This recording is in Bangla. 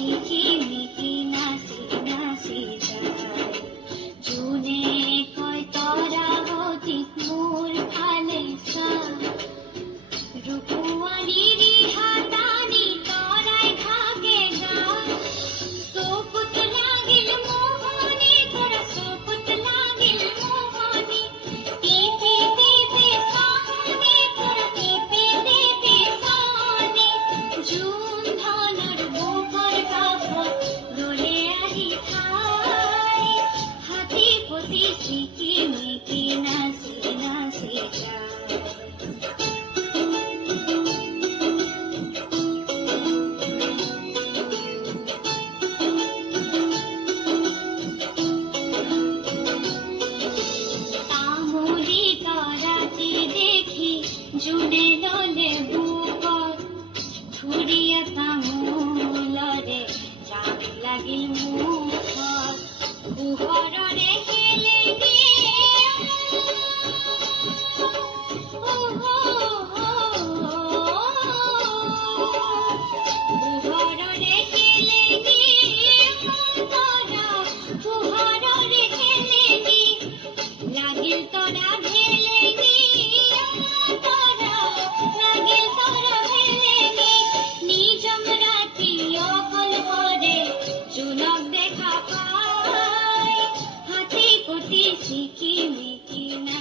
ঝিকিমিকি নাচি নাচি যায় জুনে কয় তরা গতিক জলে বুকত ছুরিয়া তামুলরে জাগ লাগিল মুখত বুহররে খেলে লাগিল তোরা ঢেলে গিয়ে দেখা পাই। হাতে কোটি সিকি মিকি না?